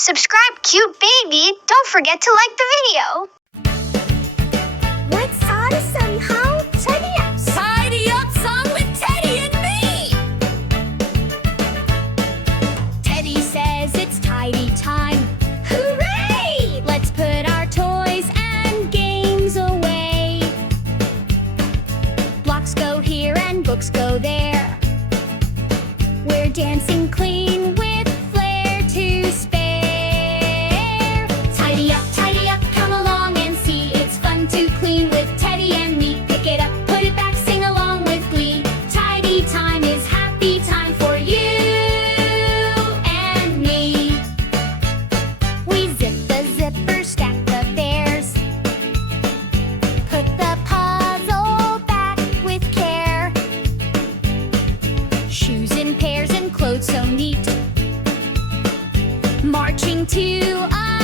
Subscribe, cute baby. Don't forget to like the video. Let's start somehow. Tidy up. Tidy up song with Teddy and me. Teddy says it's tidy time. Hooray! Let's put our toys and games away. Blocks go here and books go there. We're dancing clean with flair to spare. Tidy up, come along and see. It's fun to clean with Teddy and me. Pick it up, put it back, sing along with glee. Tidy time is happy time for you and me. We zip the zipper, stack the bears. Put the puzzle back with care. Shoes in pairs and clothes so neat. Marching to a